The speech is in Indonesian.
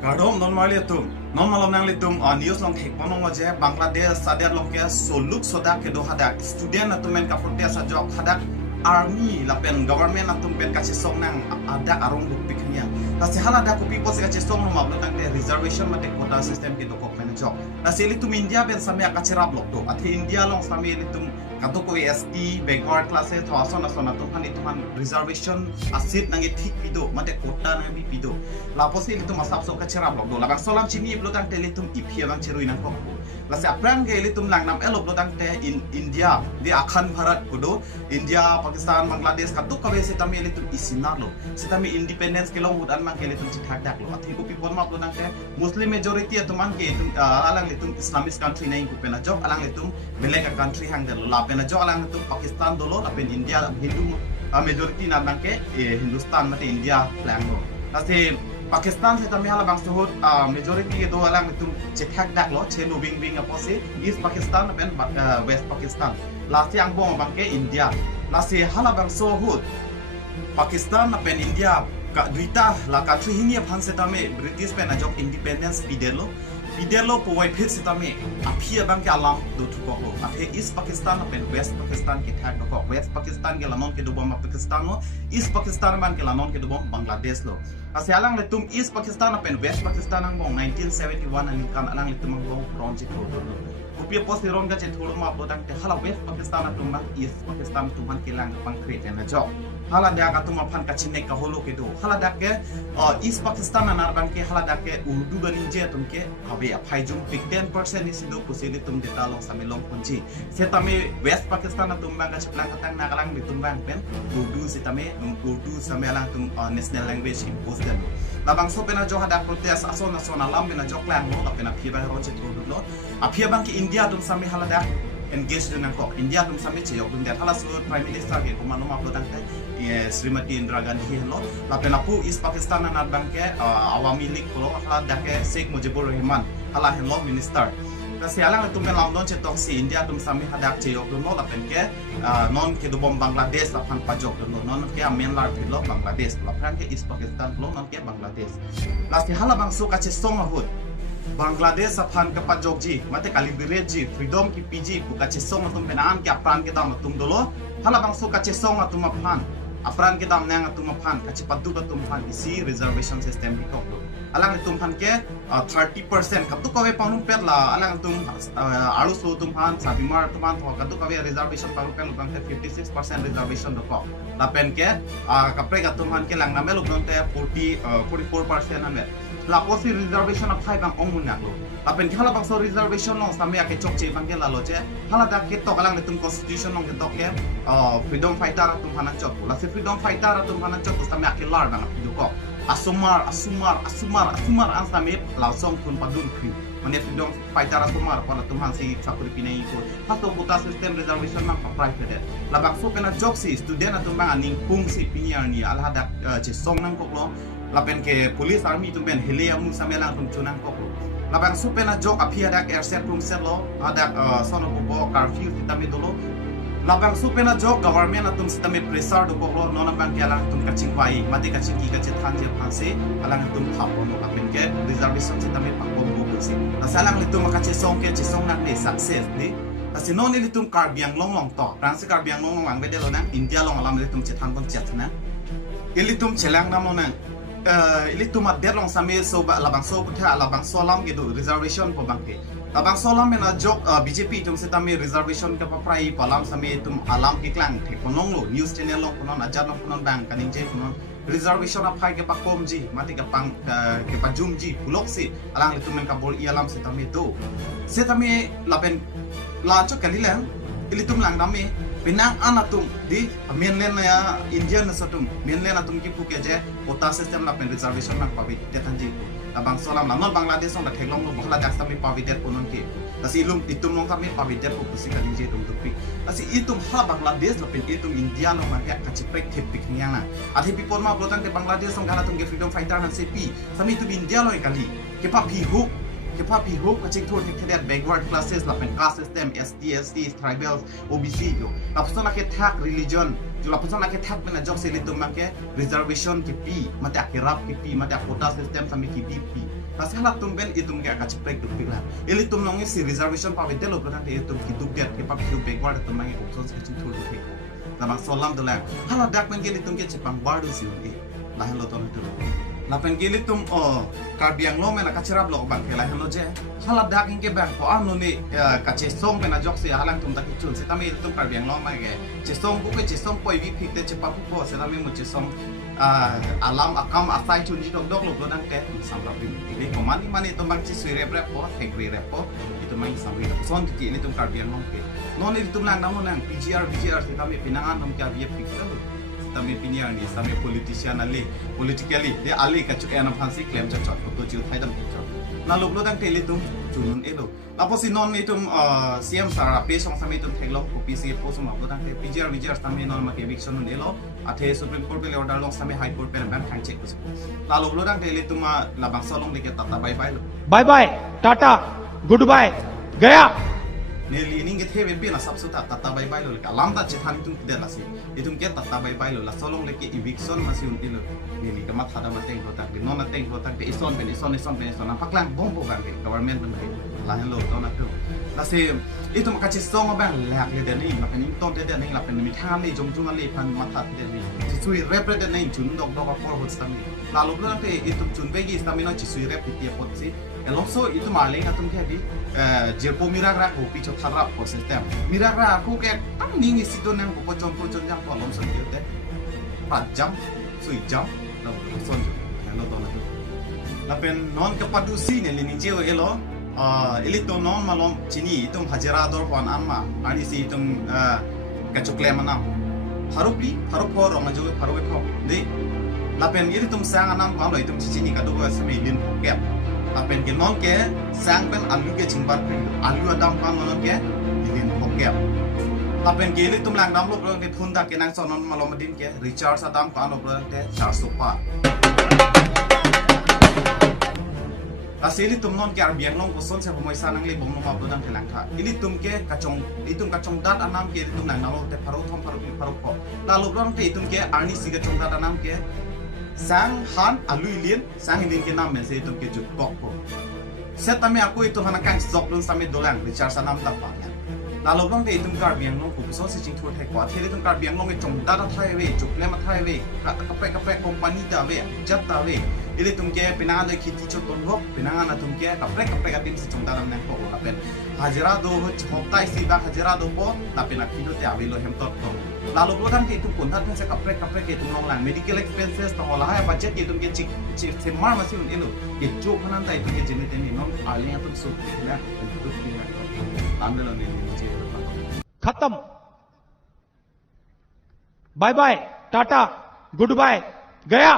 Gardom non malam nang litum news long hek panong aja Bangladesh sadar long ke soluk soda ke do hadak student atum men kapote sa job hadak army lapen government atum pen kachi song nang ada arong buk piknya nasi hala da ko people se kachi song no mablo tang te reservation mate quota system ke do ko pen job nasi litum India ben same akachira blok do athi India long same litum kato ko ST backward classes to asona sona to hani tuhan reservation asit nangi thik pido mate quota nang bi pido laposi litum asap so kachira blok do labang solam chini blo tang te litum ipia bang cherui nang ko lase aprang ge litum lang nam elo blo tang te in India di akhan bharat kodo India Pakistan Bangladesh kato ka se tami litum isinar lo se tami independence ke long udan mang ke litum chithak dak lo athi ko pipon ma blo tang te muslim majority atuman ke alang litum islamist country nai ko pena job alang litum belega country hang der lo pena jo alang litum Pakistan dolo apen India Hindu majority na bang ke Hindustan mate India lang lo lase Pakistan se tami hala bang suhut majority ke do alang litum chithak dak lo chelo bing apose East Pakistan apen West Pakistan last yang bong bang ke India lase hala bang suhut Pakistan apen India ka duita la country hinia phan se tame British pen ajok independence pidelo po wai phit se tame aphia bang ke alam do thuko lo aphe East Pakistan apen West Pakistan ke thak do West Pakistan ke lanon ke do bom Pakistan lo East Pakistan man ke lanon ke do bom Bangladesh lo ase alang letum East Pakistan apen West Pakistan ang bong 1971 ani kan alang letum ang bong project lo Upia pos iron ga chen tholo ma bodang te hala West Pakistan atum ma East Pakistan tuman kilang pang create na job hala dia ka tuma phan ka chine ka holo ke do hala dak ke East Pakistan anar bang ke hala dak ke urdu ganin je tum ke habe aphai jum 10% ni sido pusili tum deta long samilong punji setame West Pakistan atum bang ka chaplang katang na kalang bitum bang pen urdu setame urdu samelang tum national language impose dan labang so pena jo hada protest ason alam pena jo klang lo pena phi bang ron che tholo lo apia bang ke India tum sami hala dak engaged dengan kok India tum sami che yok dum dat hala su prime minister ke kumano ma bodang te Srimati Indira Gandhi hello lapen apu East Pakistan anar bangke Awami League ko hala dake Sheikh Mujibur Rahman hala hello minister kasi alang tum ben lamdon che tok si India tum sami hadak che yok no lapen ke non ke do bom Bangladesh la phan pajok no non ke main lar lo Bangladesh la phan ke East Pakistan lo non ke Bangladesh lasti hala bang su ka che song hut Bangladesh aphan ka pajok ji mate kalibire ji freedom ki piji buka che song tum penan ke apran ke dam tum dolo hala bang su ka che song tum aphan Afran kita menang atum aphan kaci padu atum phan isi reservation system di kok alang atum phan ke 30% katu kawe panum per la alang atum alu so atum phan sabimar tuman tho katu kawe reservation panum per lubang ke 56% reservation do kok lapen ke kapre atum phan ke lang namel lubang te 44% ame la posi reservation aphai bang ongun nak lo lapen ke hala bang so reservation long same ake chokche bang ke lalo che hala dak ke tok alang atum constitution long ke tok ke freedom fighter atum phan chok la freedom fighter atum phan chok same ake lar bang du kok asumar ang same langsung tun padun kri mane freedom fighter asumar pada tuhan si sakuri pinai ko hato puta system reservation mang private labak so pena job si student atum bang aning pung si pinyar ni ala dak che song nang kok lo lapen ke police army tum ben hele amu samela tum chunang kok lo labang so pena job apia dak airset room set lo adak sono bo curfew titame dolo labang so pena job government atum sisteme pressure do kok lo non bang kelang tum kaching pai mate kaching ki kachet thanje phanse alang tum phapo no lapen ke reservation sisteme pakon bo si asalang litum kache song ke che song nak ne success ni asi non ni litum karbiang long to prangse karbiang long wang bedelo na India long alam litum che thang kon chat na ilitum chelang namo na ilitum ader long same so ba labang so kutha labang solam gitu reservation po bangke labang solam mena jok BJP tum setame reservation ke paprai palam same tum alam kiklang the konong lo news channel long konon ajar long konon bang kaning je konon reservation aphai ke pakom ji mati ke pang ke pajum ji pulok si alang litum men kabol i alam setame do setame lapen la chok kalilang ilitum lang nami pinang anatum di mainland ya Indian nasatum mainland atum ki puke je quota system la pen reservation na pabi detanji abang solam la non Bangladesh ong da thelong lo bahla dak sami pabi det konon ke asi ilum itum long kami pabi det ko pusi kali je tum tupi asi itum ha Bangladesh la pen itum India no ma ka kachipek thepik nyana athi pipon ma blotan ke Bangladesh ong gana tum ke freedom fighter na sepi sami tu India lo kali ke papi hu kepapi hope kaching thor thek backward classes la pen caste system ST tribals OBC yo la persona ke thak religion jo la persona ke thak mena job se litum ke reservation ki pi mate akirap ki pi mate quota system sami ki pi tas halat tum ben itum ke ka chprek duk pigla ili tum nong si reservation pa vedelo prodan te itum ki duk get ke pa ki backward tum nang option se chim thul thik la bang solam dola halat dak ben ke itum ke chipang bardu si ni la hello ton tu la pen ke itum o ka biang lo mena ka chirap lo bang ke la hello je halat dak ke bang ko am no ni ka che song ben a jok se halang tum ta ki chun se tami itum ka biang lo ma ge che song bu ke che song poi vi phik te che pa pu ko se tami mu che song alam akam asai chun ji dok lo prodan ke samra bin ini komani itu bang ci suire brepo tegri repo itu main samri son ti ini tum karbian long ke non itu tum nang namun nang PGR kita kami pinangan nom ka vie picture kami pinian ni kami politician ali politically de ali ka chuk ana fancy claim cha chot to chil thai dam picture na lo lo dang te li tum chunun elo lapo si non itu CM sara pe song sami tum theglo ko PC po sum lo dang te PGR kami non ma ke eviction nun elo athe Supreme Court le order long sami High Court pe ban thang check ko lalu lo dang te li tum labang solong de ke tata bye bye bye bye tata goodbye गया ne lining ke thebe be na subsuta tata bye bye lo ka lam da chithan tum de la si itum ke tata bye bye lo la solong le ke eviction ma si un ilo ne li ka ma thada ma teng hotak de non na teng hotak de ison na paklang bom bo bang government ban la hello to na tu la se itum ka chi song bang lak le de ni ma kan ning ton de ni la pen mi tham ni jong jung ali phan ma that de ni chi sui rep de nei chun dok dok for hot stam ni la lo na te itum chun be gi stam no chi sui rep ti pot si and also itu maling atum ke di jerpo miragra ko picho tharap ko system miragra ko ke tam ning isi to nang ko chon jang ko lom son de pat jam sui jam la son jo hello to na tu la pen non ke padu si ne ni je elo ili to non malom chini itum hajara dor wan amma ani si itum ka chukle manam harupi harupo ro ma jo harupe ko de la pen ili tum sang anam ko lo itum chini ka do ko sami lin gap apen ke non ke sang ben alu ke chingbar alu adam kan non ke ilin pokep apen ke li tum lang dam lo pro ke thunda ke nang sonon malom din ke recharge adam kan lo pro ke 400 pa asili tum non ke arbiang long ko son se bomoi sanang le bom no ma bodang ke lang tha ili tum ke kachong dat anam ke tum nang nalo te pharo thom pharo ko la lo pro ke tum ke arni si ke chong dat anam ke sang han alui lien sang indin ke nam me se itu ke juk kok ko set tame aku itu hana kang job lun same dolang recharge sanam ta pa lalu bang te itum kar biang no ku so se ching thur thai kwa the itum kar biang no nge chong da thai we juk le ma thai we ka pe company da we jat ta we ili tum ke pinangan de khiti chot ton go pinangan na tum ke ka pe ka tim se chong da nam nang ko la pen hajira do ho chhoktai si ba hajira do po ta pina khido te avilo hem tot to lalu bulan ke itu pun datang se kapre ke itu nonglang medical expenses to olah ya budget itu ke cik se mar masih itu itu kanan ta itu ke jenis ini non alnya tu so ya itu dia ambil ni खत्म bye bye tata goodbye गया